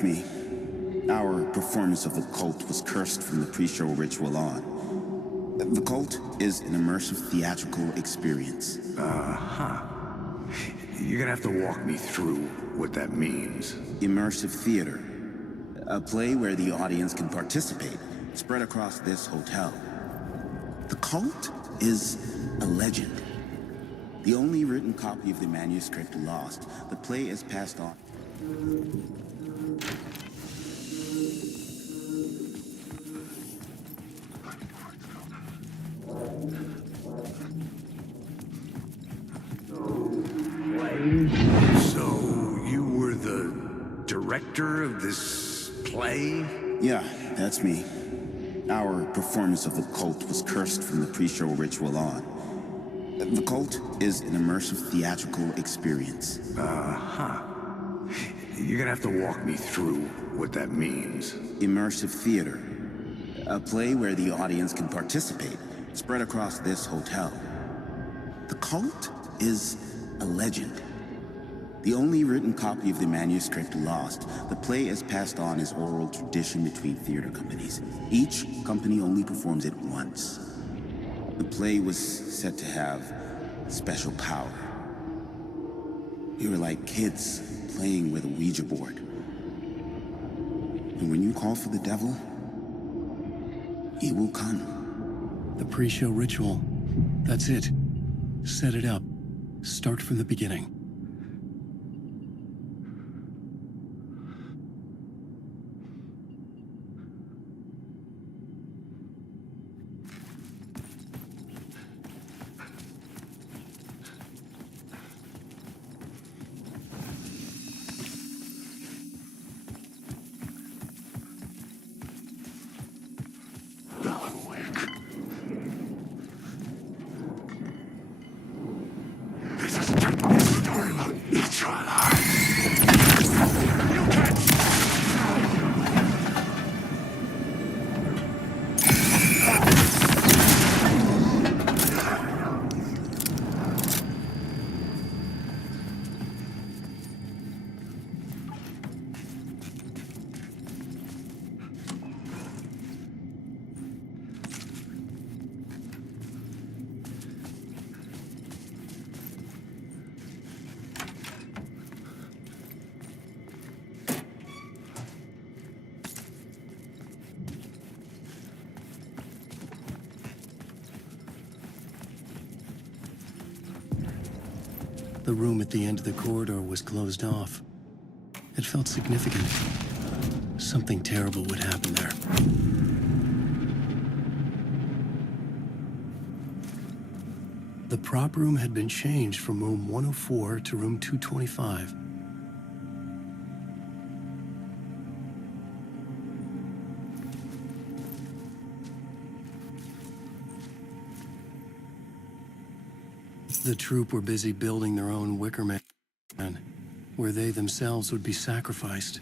that's me. Our performance of The Cult was cursed from the pre-show ritual on. The Cult is an immersive theatrical experience. You're gonna have to walk me through what that means. Immersive theater. A play where the audience can participate, spread across this hotel. The Cult is a legend. The only written copy of the manuscript lost, the play is passed on. So, you were the director of this play? Yeah, that's me. Our performance of The Cult was cursed from the pre-show ritual on. The Cult is an immersive theatrical experience. You're gonna have to walk me through what that means. Immersive theater. A play where the audience can participate, spread across this hotel. The Cult is a legend. The only written copy of the manuscript lost, the play is passed on as oral tradition between theater companies. Each company only performs it once. The play was said to have special power. We were like kids playing with a Ouija board. And when you call for the devil, he will come. The pre-show ritual. That's it. Set it up. Start from the beginning. The room at the end of the corridor was closed off. It felt significant. Something terrible would happen there. The prop room had been changed from room 104 to room 225. The troupe were busy building their own Wicker Man, where they themselves would be sacrificed.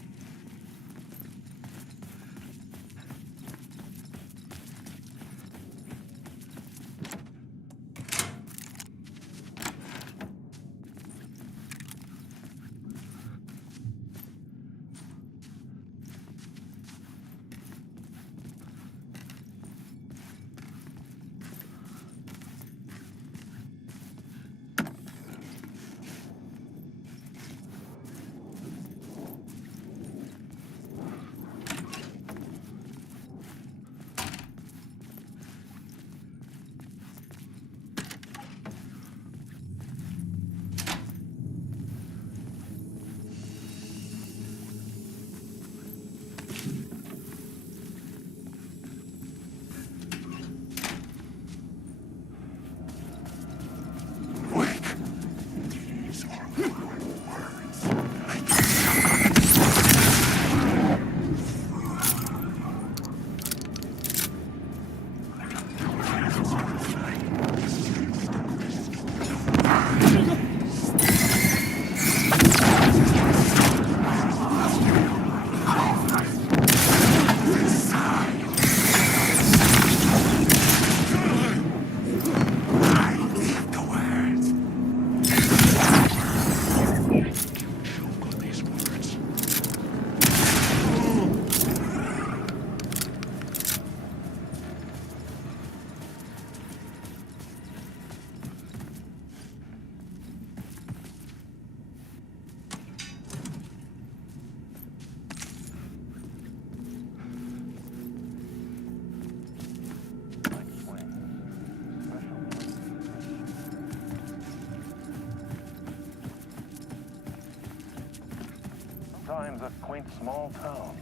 Sometimes a quaint small town.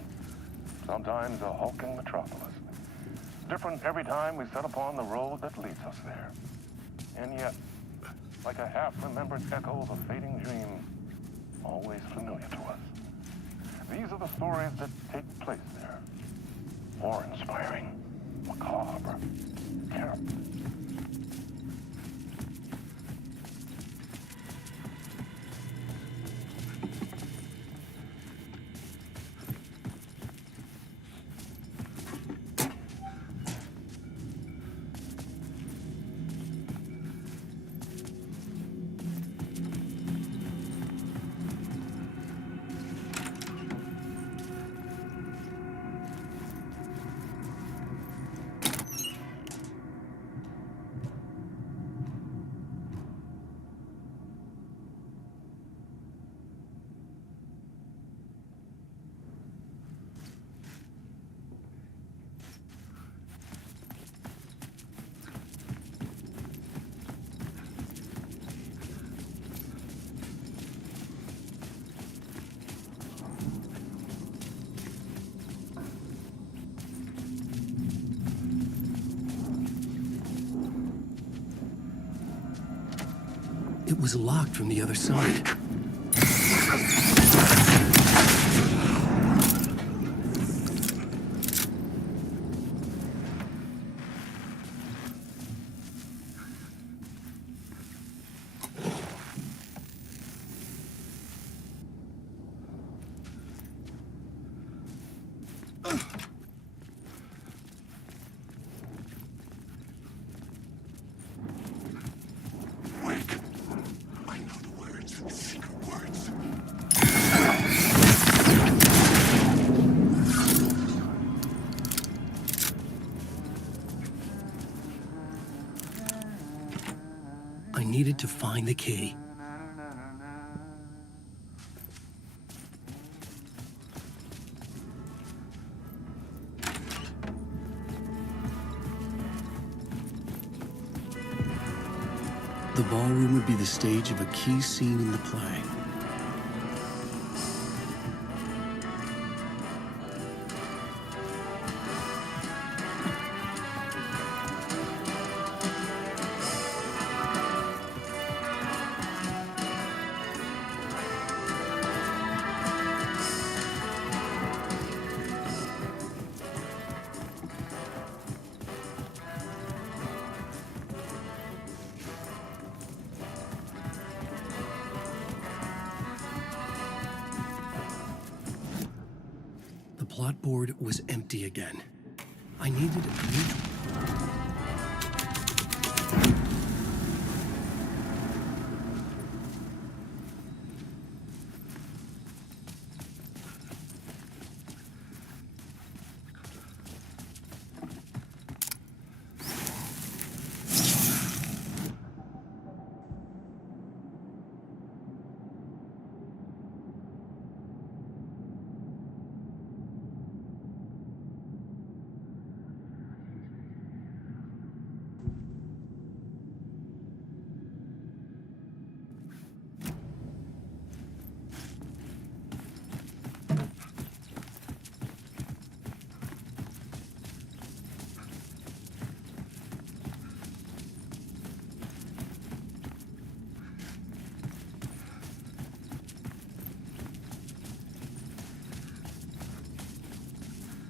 Sometimes a hulking metropolis. Different every time we set upon the road that leads us there. And yet, like a half-remembered echo of a fading dream, always familiar to us. These are the stories that take place there. Awe-inspiring, macabre, terrible. It was locked from the other side. I needed to find the key. The ballroom would be the stage of a key scene in the play. The plot board was empty again. I needed a new...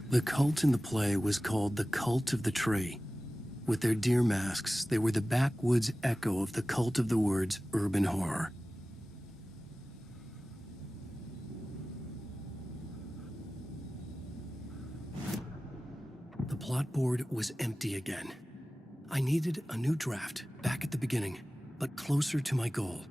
The cult in the play was called the Cult of the Tree. With their deer masks, they were the backwoods echo of the cult of the woods urban horror. The plot board was empty again. I needed a new draft, back at the beginning, but closer to my goal.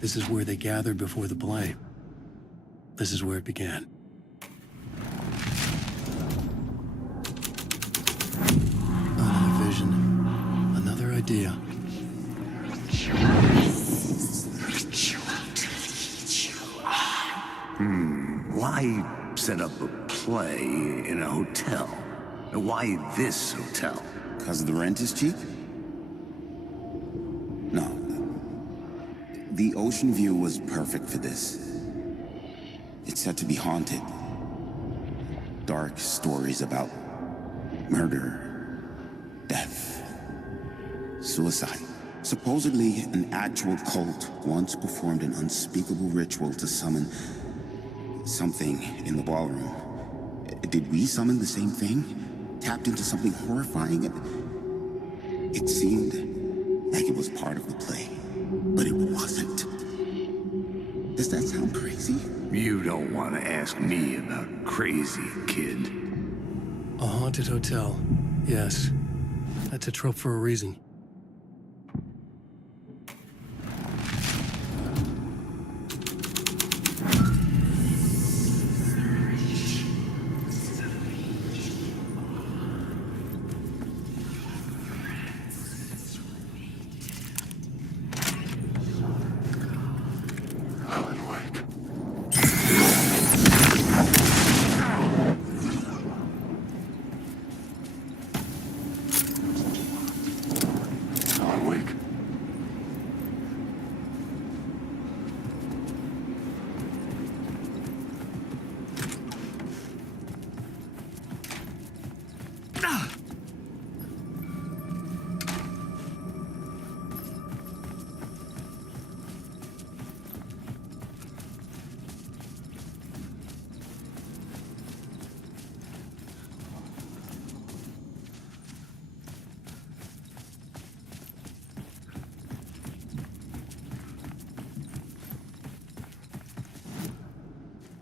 This is where they gathered before the play. This is where it began. Another vision. Another idea. Why set up a play in a hotel? Why this hotel? Because the rent is cheap? No. The ocean view was perfect for this. It's said to be haunted. Dark stories about murder, death, suicide. Supposedly, an actual cult once performed an unspeakable ritual to summon something in the ballroom. Did we summon the same thing? Tapped into something horrifying? It seemed like it was part of the play, but it wasn't. Does that sound crazy? You don't want to ask me about crazy, kid. A haunted hotel. Yes. That's a trope for a reason.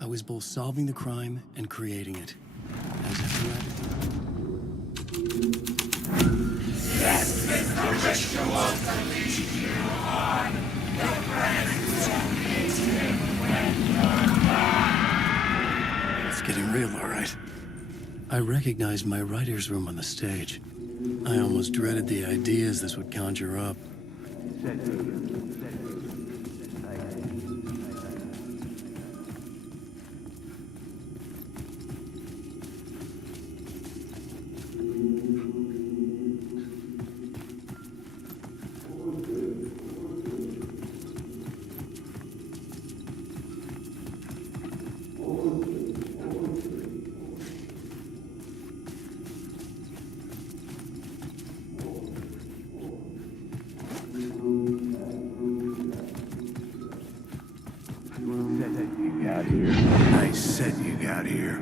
I was both solving the crime and creating it. As if you It's getting real, all right. I recognized my writer's room on the stage. I almost dreaded the ideas this would conjure up. I said you got here.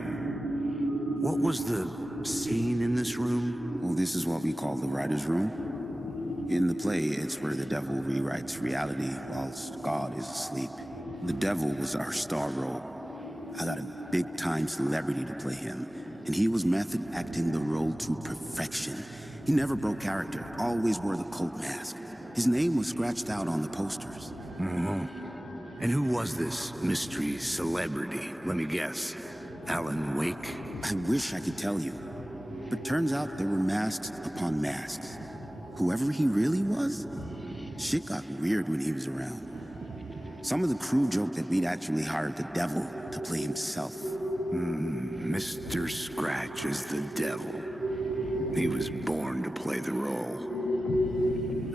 What was the scene in this room? Well, this is what we call the writer's room. In the play, it's where the devil rewrites reality whilst God is asleep. The devil was our star role. I got a big-time celebrity to play him, and he was method acting the role to perfection. He never broke character, always wore the cult mask. His name was scratched out on the posters. And who was this mystery celebrity? Let me guess. Alan Wake? I wish I could tell you, but turns out there were masks upon masks. Whoever he really was, shit got weird when he was around. Some of the crew joked that we'd actually hired the devil to play himself. Mr. Scratch is the devil. He was born to play the role.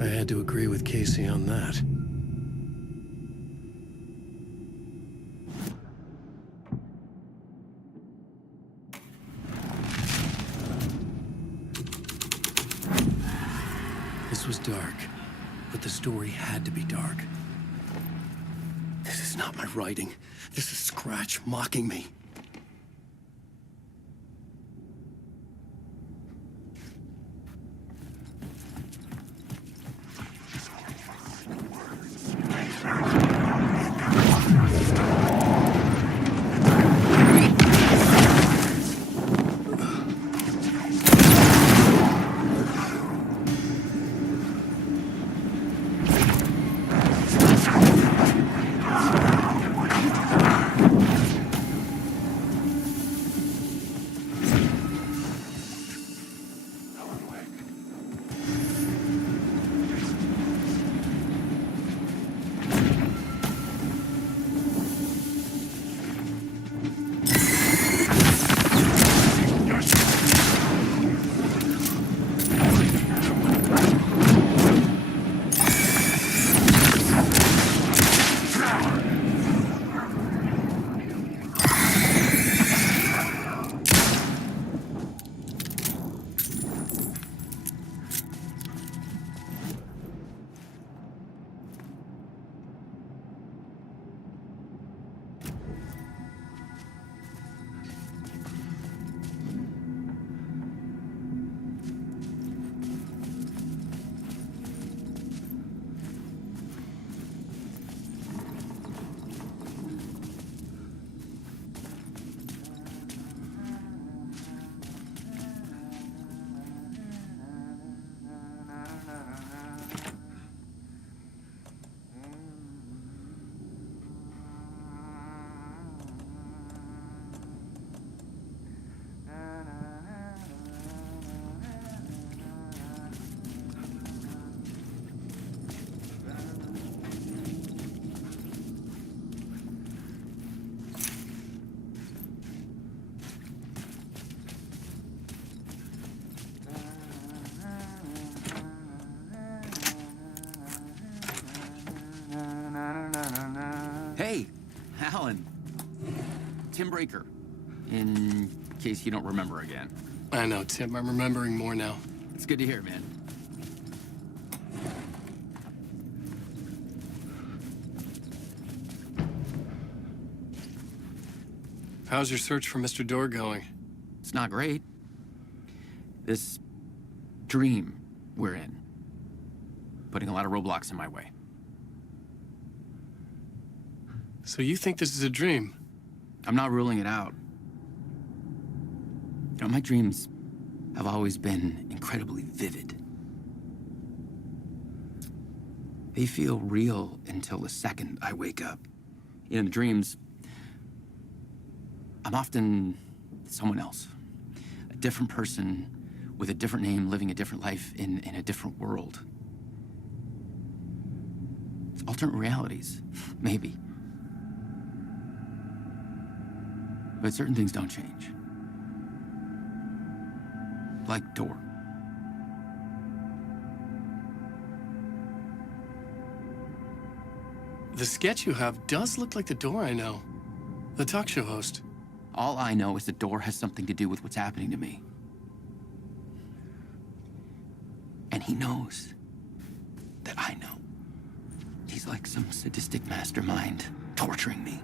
I had to agree with Casey on that. This was dark, but the story had to be dark. This is not my writing. This is Scratch mocking me. Alan. Tim Breaker. In case you don't remember again. I know, Tim. I'm remembering more now. It's good to hear, man. How's your search for Mr. Door going? It's not great. This dream we're in, putting a lot of roadblocks in my way. So you think this is a dream? I'm not ruling it out. You know, my dreams have always been incredibly vivid. They feel real until the second I wake up. In the dreams, I'm often someone else. A different person with a different name, living a different life in a different world. Alternate realities, maybe. But certain things don't change. Like Door. The sketch you have does look like the Door I know. The talk show host. All I know is the Door has something to do with what's happening to me. And he knows that I know. He's like some sadistic mastermind torturing me.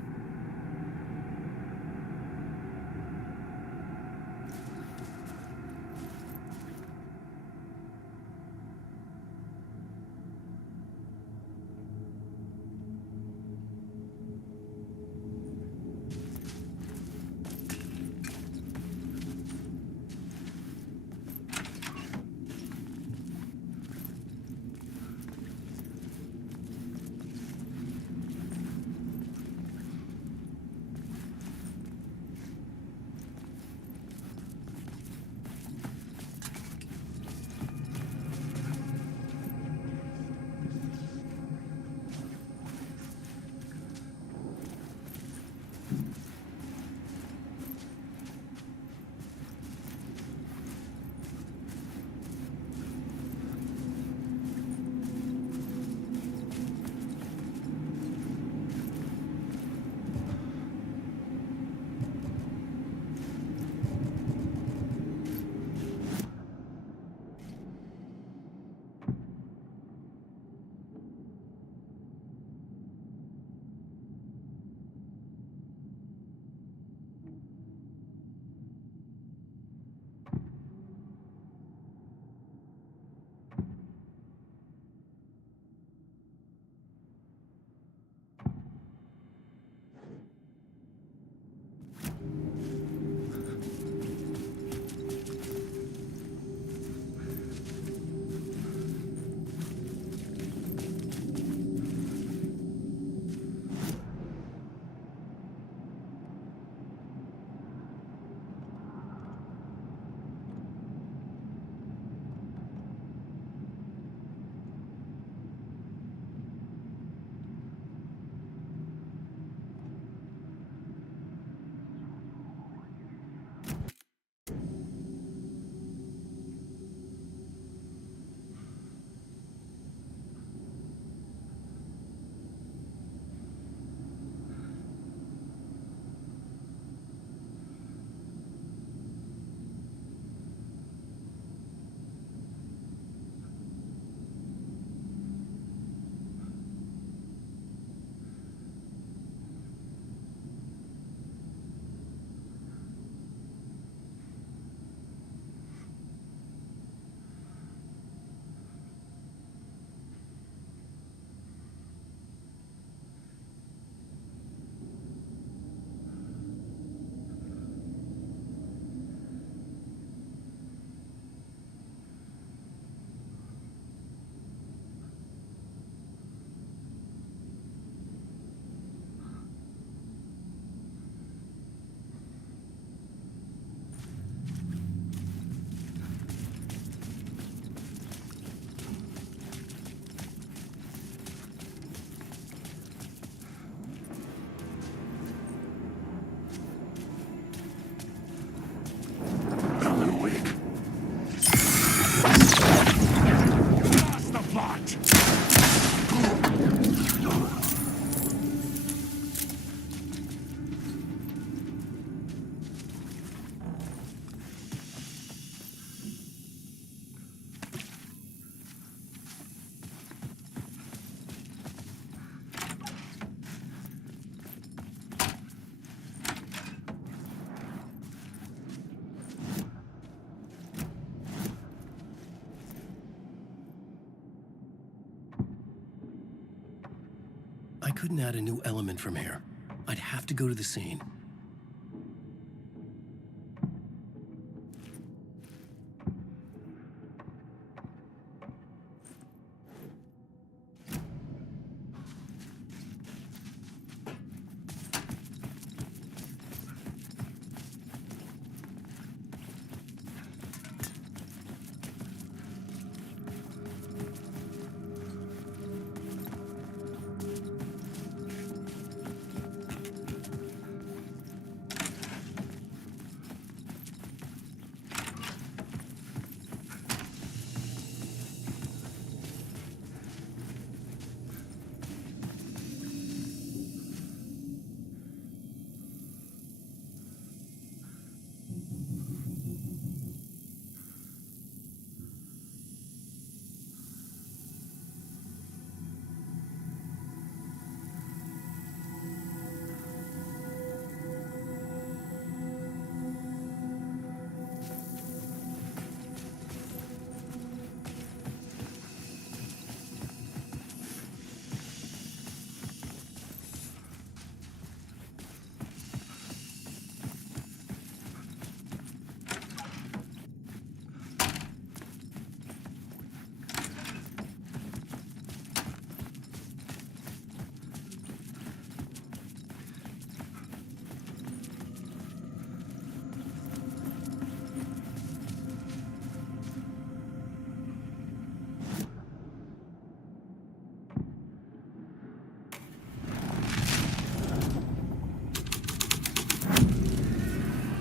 I couldn't add a new element from here. I'd have to go to the scene.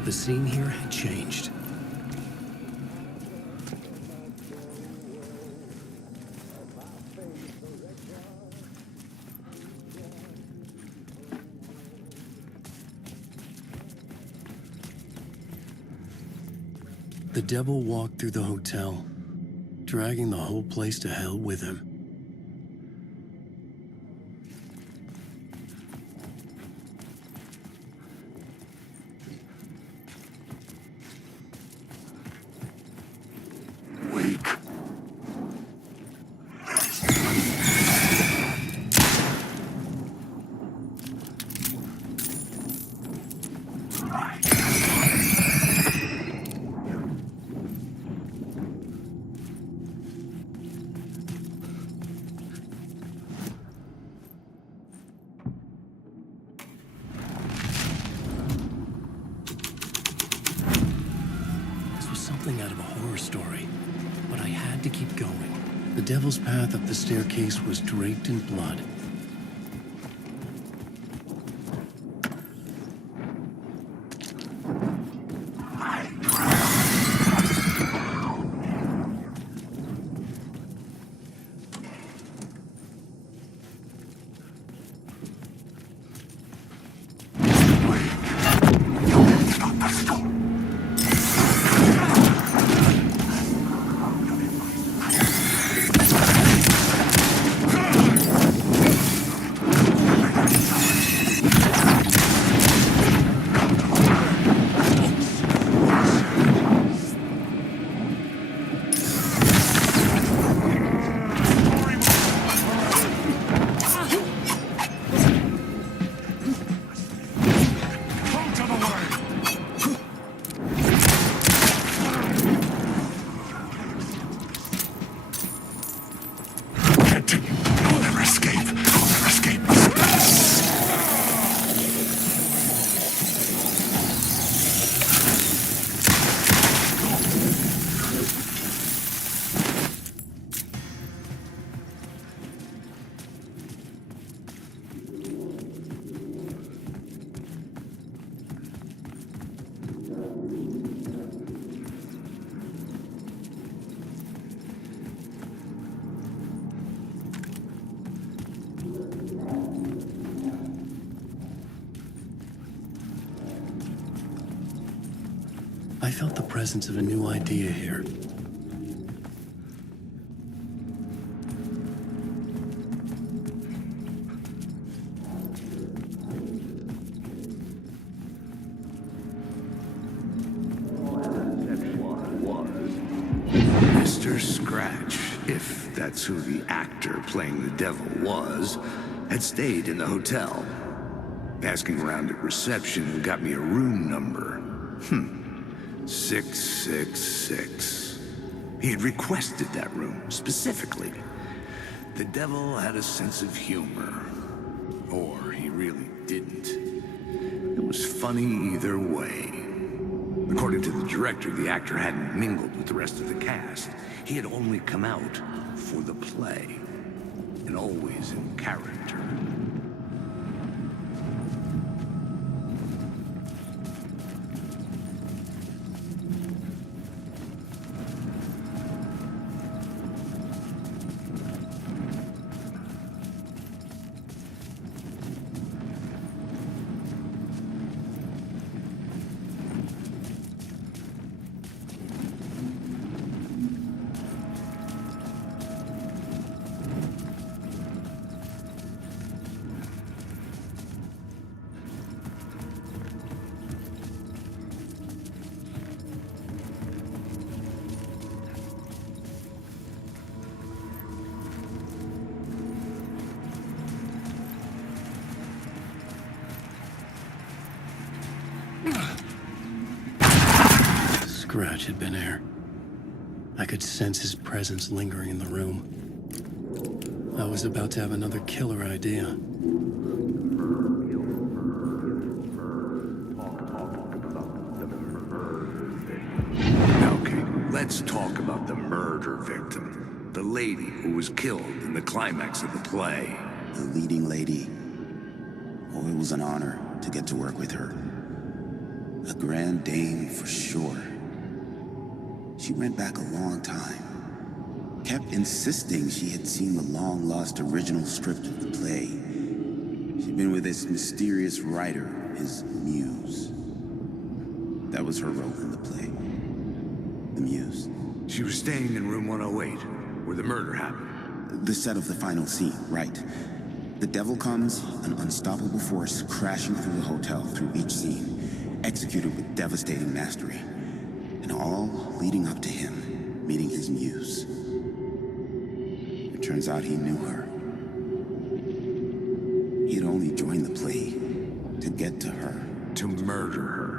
The scene here had changed. The devil walked through the hotel, dragging the whole place to hell with him. Out of a horror story, but I had to keep going. The devil's path up the staircase was draped in blood. I felt the presence of a new idea here. Mr. Scratch, if that's who the actor playing the devil was, had stayed in the hotel. Asking around at reception got me a room number. 666. He had requested that room, specifically. The devil had a sense of humor. Or he really didn't. It was funny either way. According to the director, the actor hadn't mingled with the rest of the cast. He had only come out for the play. And always in character. Scratch had been there. I could sense his presence lingering in the room. I was about to have another killer idea. Okay, let's talk about the murder victim. The lady who was killed in the climax of the play. The leading lady. Oh, it was an honor to get to work with her. A grand dame for sure. She went back a long time. Kept insisting she had seen the long-lost original script of the play. She'd been with this mysterious writer, his muse. That was her role in the play. The muse. She was staying in room 108, where the murder happened. The set of the final scene, right. The devil comes, an unstoppable force crashing through the hotel through each scene, executed with devastating mastery. And all leading up to him meeting his muse. It turns out he knew her. He had only joined the play to get to her. To murder her.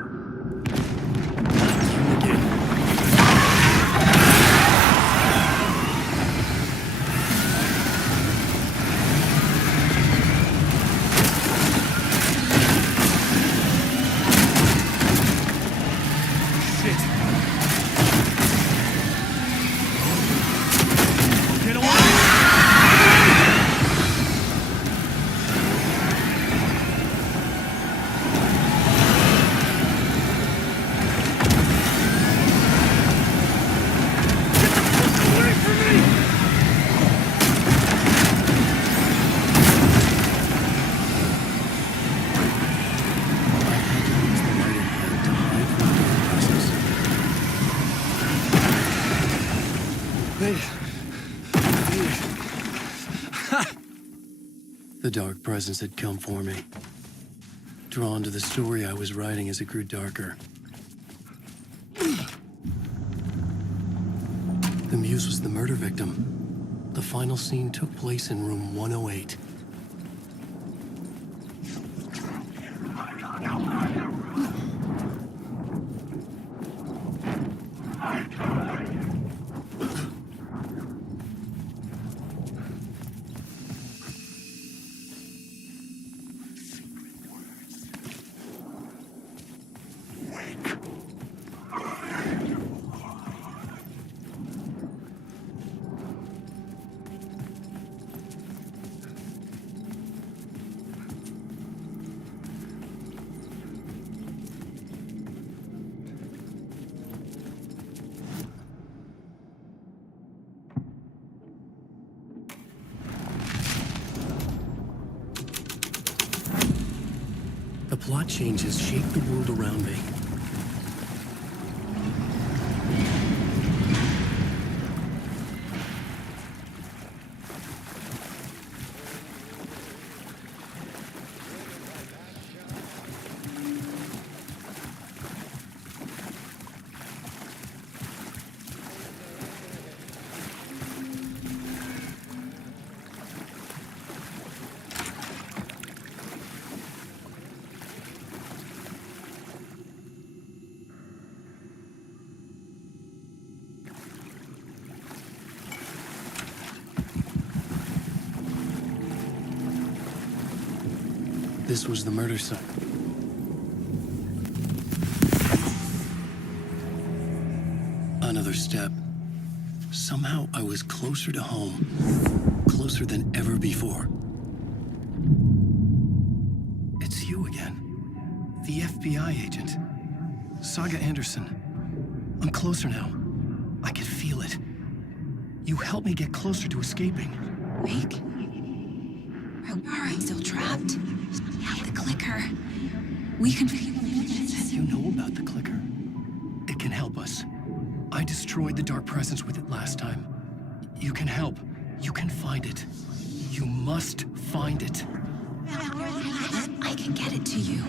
The dark presence had come for me. Drawn to the story I was writing as it grew darker. The muse was the murder victim. The final scene took place in room 108. The plot changes shaped the world around me. This was the murder site. Another step. Somehow I was closer to home. Closer than ever before. It's you again. The FBI agent. Saga Anderson. I'm closer now. I can feel it. You helped me get closer to escaping. Wake? Are you still trapped? The clicker. We can... You know about the clicker? It can help us. I destroyed the dark presence with it last time. You can help. You can find it. You must find it. I can get it to you.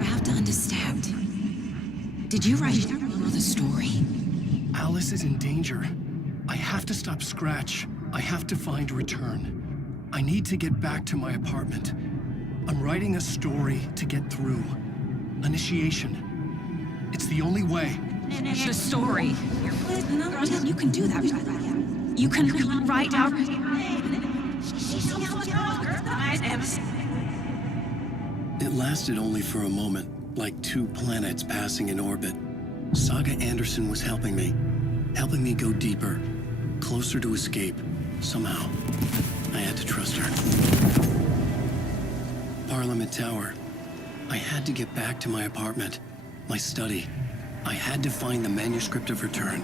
I have to understand. Did you write the story? Alice is in danger. I have to stop Scratch. I have to find Return. I need to get back to my apartment. I'm writing a story to get through. Initiation. It's the only way. The story. You can do that. You can write out... It lasted only for a moment, like two planets passing in orbit. Saga Anderson was helping me go deeper, closer to escape, somehow. I had to trust her. Parliament Tower. I had to get back to my apartment, my study. I had to find the manuscript of Return.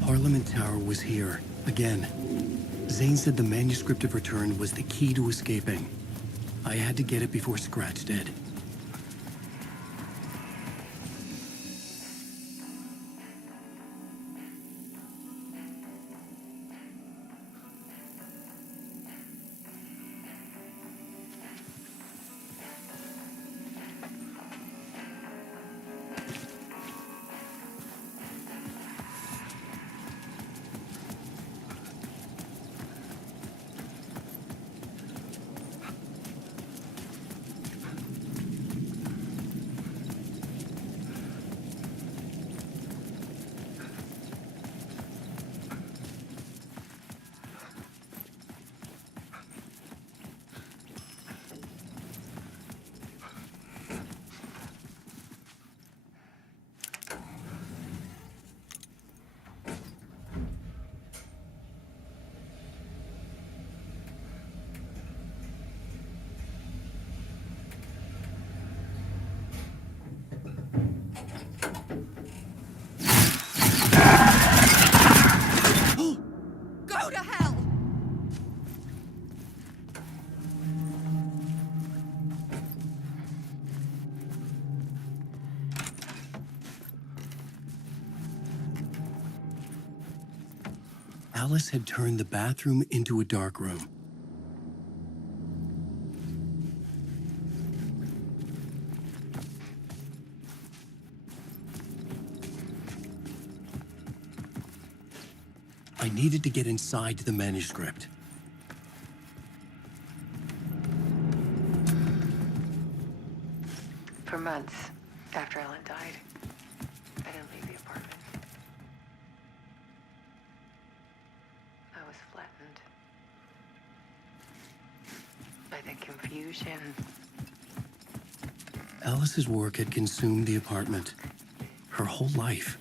Parliament Tower was here, again. Zane said the manuscript of Return was the key to escaping. I had to get it before Scratch did. Go to hell! Alice had turned the bathroom into a dark room. I needed to get inside the manuscript. For months after Ellen died, I didn't leave the apartment. I was flattened by the confusion. Alice's work had consumed the apartment. Her whole life.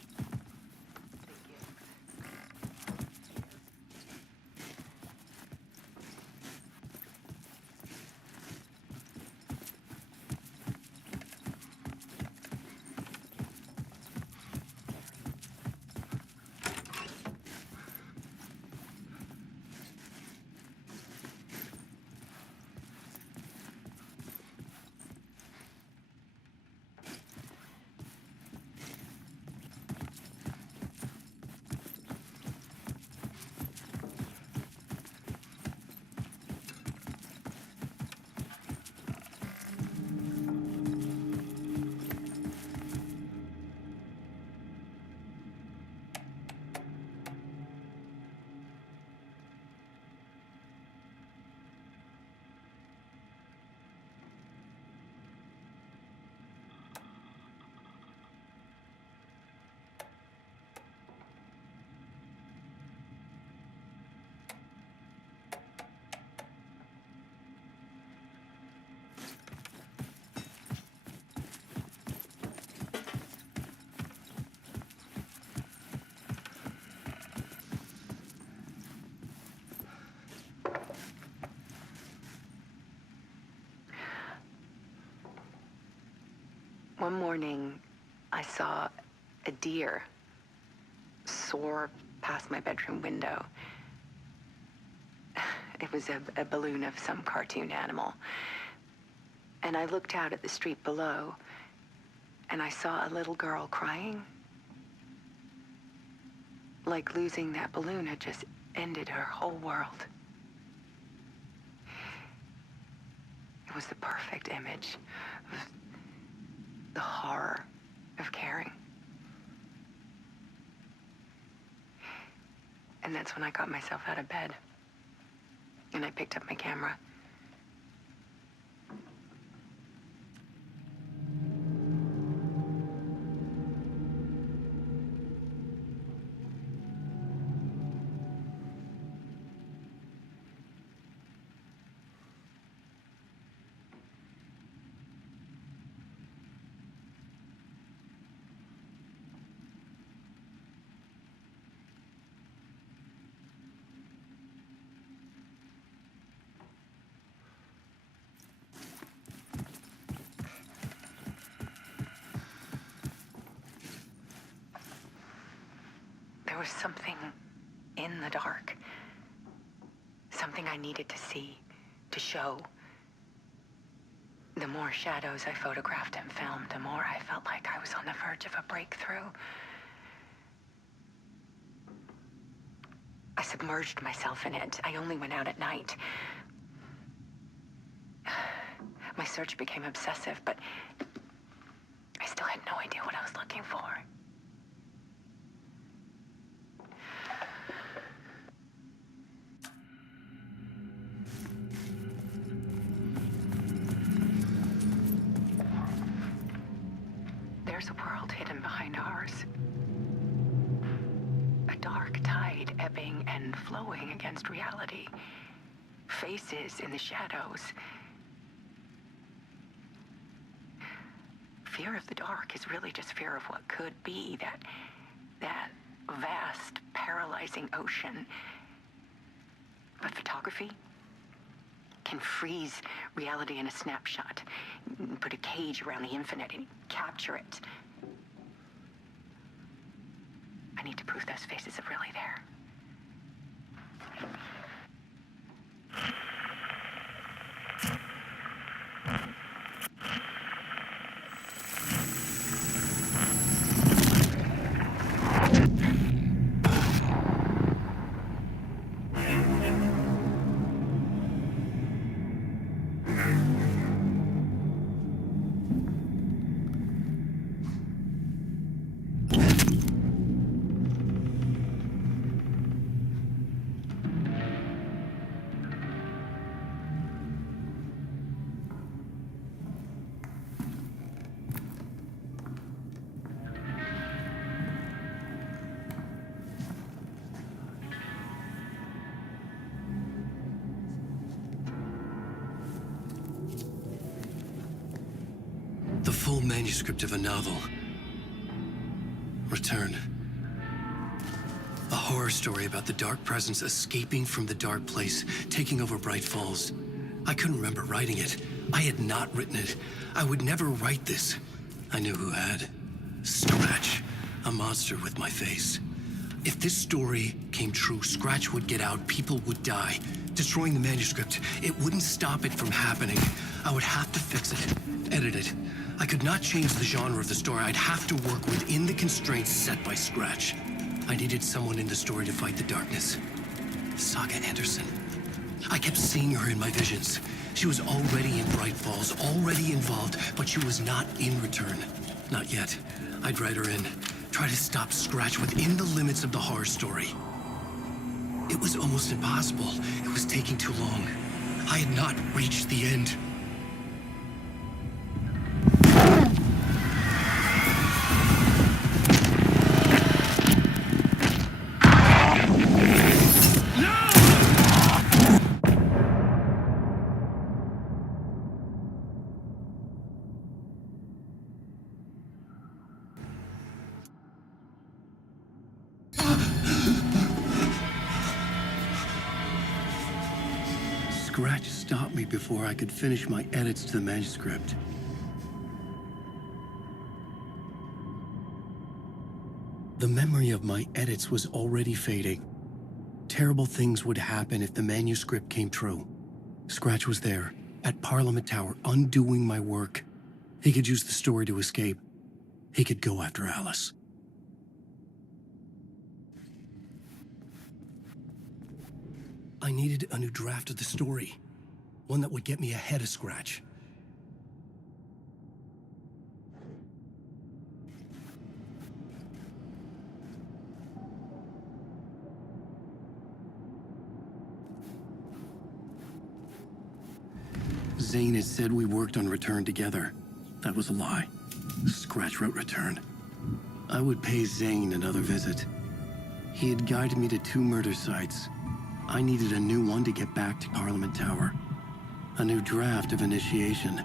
One morning, I saw a deer soar past my bedroom window. It was a balloon of some cartoon animal. And I looked out at the street below, and I saw a little girl crying. Like losing that balloon had just ended her whole world. It was the perfect image of the horror of caring. And that's when I got myself out of bed. And I picked up my camera. There was something in the dark. Something I needed to see, to show. The more shadows I photographed and filmed, the more I felt like I was on the verge of a breakthrough. I submerged myself in it. I only went out at night. My search became obsessive, but I still had no idea what I was looking for. There's a world hidden behind ours. A dark tide ebbing and flowing against reality. Faces in the shadows. Fear of the dark is really just fear of what could be, that vast, paralyzing ocean. But photography can freeze reality in a snapshot, put a cage around the infinite and capture it. I need to prove those faces are really there. The full manuscript of a novel. Return. A horror story about the dark presence escaping from the dark place, taking over Bright Falls. I couldn't remember writing it. I had not written it. I would never write this. I knew who had. Scratch. A monster with my face. If this story came true, Scratch would get out, people would die. Destroying the manuscript, it wouldn't stop it from happening. I would have to fix it, edit it. I could not change the genre of the story. I'd have to work within the constraints set by Scratch. I needed someone in the story to fight the darkness. Saga Anderson. I kept seeing her in my visions. She was already in Bright Falls, already involved, but she was not in Return. Not yet. I'd write her in. Try to stop Scratch within the limits of the horror story. It was almost impossible. It was taking too long. I had not reached the end. Scratch stopped me before I could finish my edits to the manuscript. The memory of my edits was already fading. Terrible things would happen if the manuscript came true. Scratch was there, at Parliament Tower, undoing my work. He could use the story to escape. He could go after Alice. I needed a new draft of the story. One that would get me ahead of Scratch. Zane had said we worked on Return together. That was a lie. Scratch wrote Return. I would pay Zane another visit. He had guided me to 2 murder sites. I needed a new one to get back to Parliament Tower. A new draft of Initiation.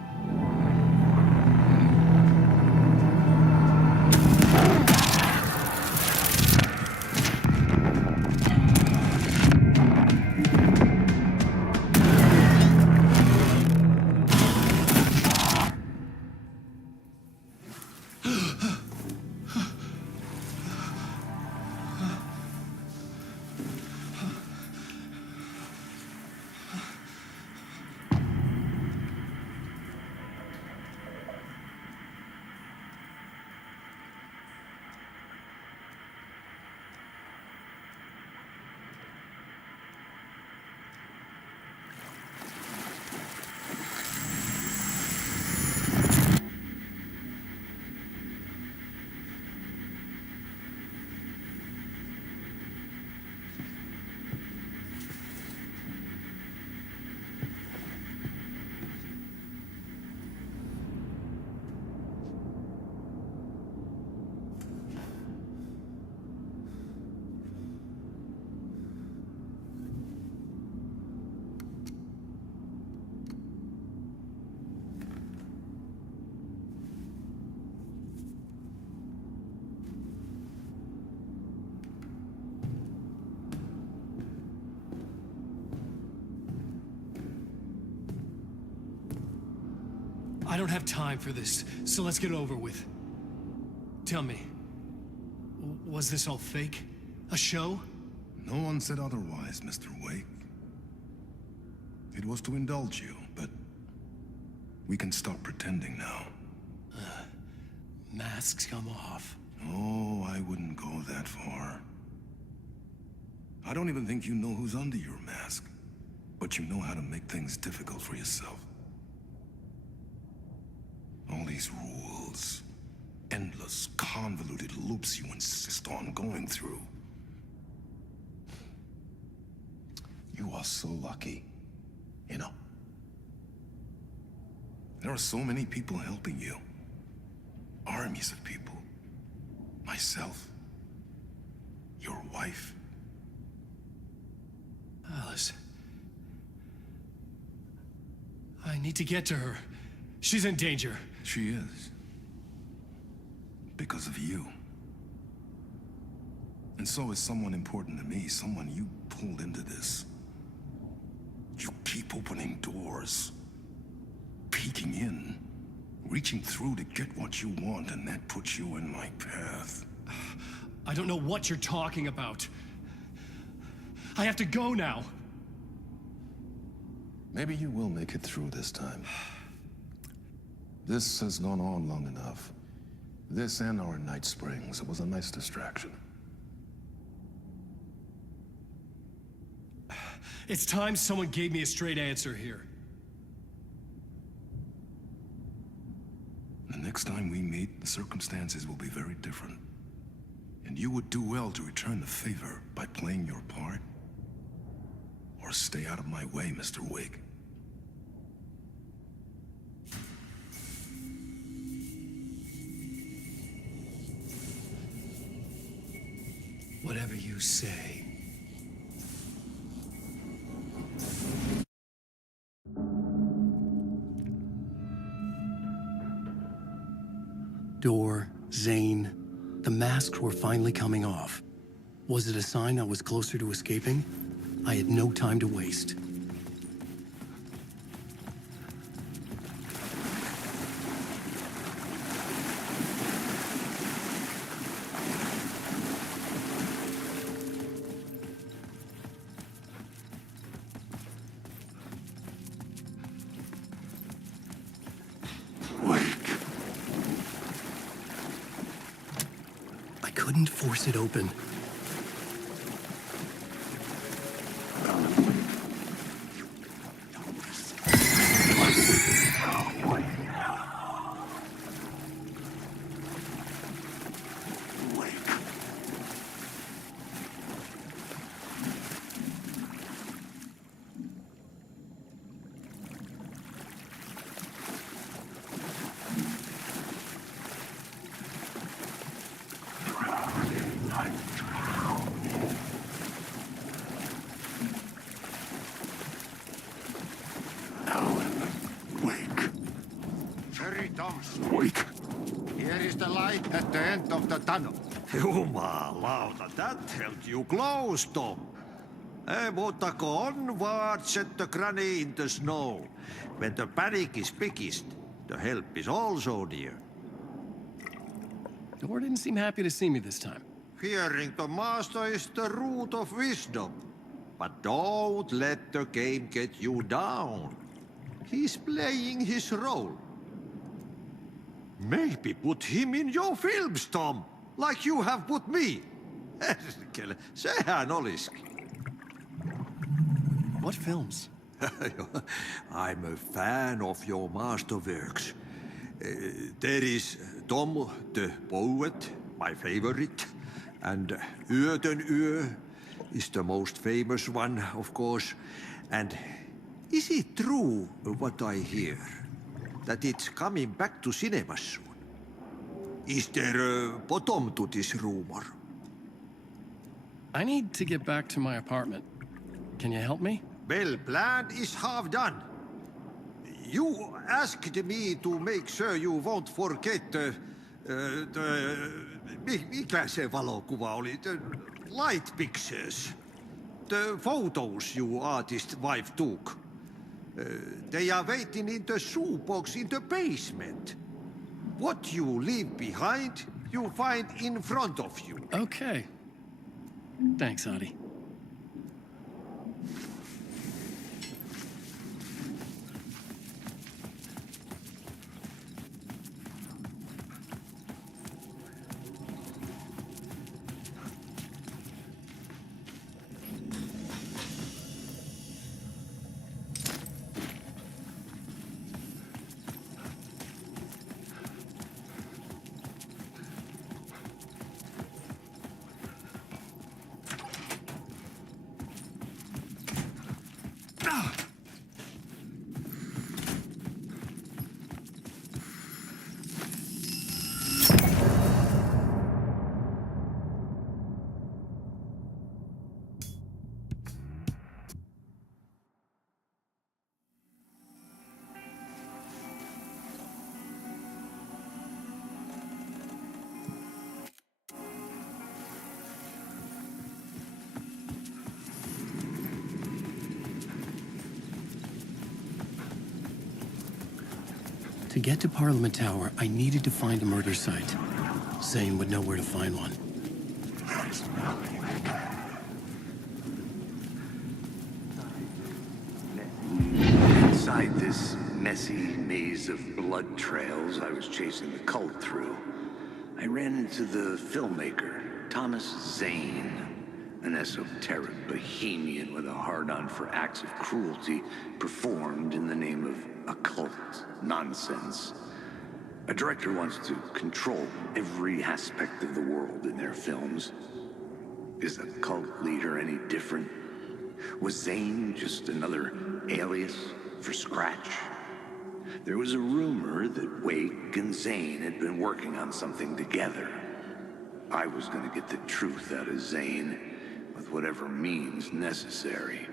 I don't have time for this, so let's get it over with. Tell me, was this all fake? A show? No one said otherwise, Mr. Wake. It was to indulge you, but we can stop pretending now. Masks come off. Oh, I wouldn't go that far. I don't even think you know who's under your mask, but you know how to make things difficult for yourself. All these rules, endless, convoluted loops you insist on going through. You are so lucky, you know. There are so many people helping you. Armies of people. Myself. Your wife. Alice. I need to get to her. She's in danger. She is. Because of you. And so is someone important to me, someone you pulled into this. You keep opening doors. Peeking in. Reaching through to get what you want, and that puts you in my path. I don't know what you're talking about. I have to go now. Maybe you will make it through this time. This has gone on long enough. This and our Night Springs. It was a nice distraction. It's time someone gave me a straight answer here. The next time we meet, the circumstances will be very different. And you would do well to return the favor by playing your part. Or stay out of my way, Mr. Wake. Whatever you say. Door, Zane, the masks were finally coming off. Was it a sign I was closer to escaping? I had no time to waste. couldn't force it open. Wake. Here is the light at the end of the tunnel. Jumalauta, that held you close, Tom. But go onward, set the granny in the snow. When the panic is biggest, the help is also near. Door didn't seem happy to see me this time. Fearing the master is the root of wisdom. But don't let the game get you down. He's playing his role. Maybe put him in your films, Tom, like you have put me. Sehän olisikin. What films? I'm a fan of your masterworks. There is Tom the Poet, my favorite, and Yöden Yö is the most famous one, of course. And is it true what I hear? That it's coming back to cinemas soon? Is there a bottom to this rumor? I need to get back to my apartment. Can you help me? Well, plan is half done. You asked me to make sure you won't forget mikä se valokuva oli? The light pictures. The photos your artist wife took. They are waiting in the shoebox in the basement. What you leave behind, you find in front of you. Okay. Thanks, Adi. To get to Parliament Tower, I needed to find a murder site. Zane would know where to find one. Inside this messy maze of blood trails I was chasing the cult through, I ran into the filmmaker, Thomas Zane, an esoteric bohemian with a hard-on for acts of cruelty performed in the name of occult nonsense. A director wants to control every aspect of the world in their films. Is a cult leader any different? Was Zane just another alias for Scratch? There was a rumor that Wake and Zane had been working on something together. I was going to get the truth out of Zane with whatever means necessary.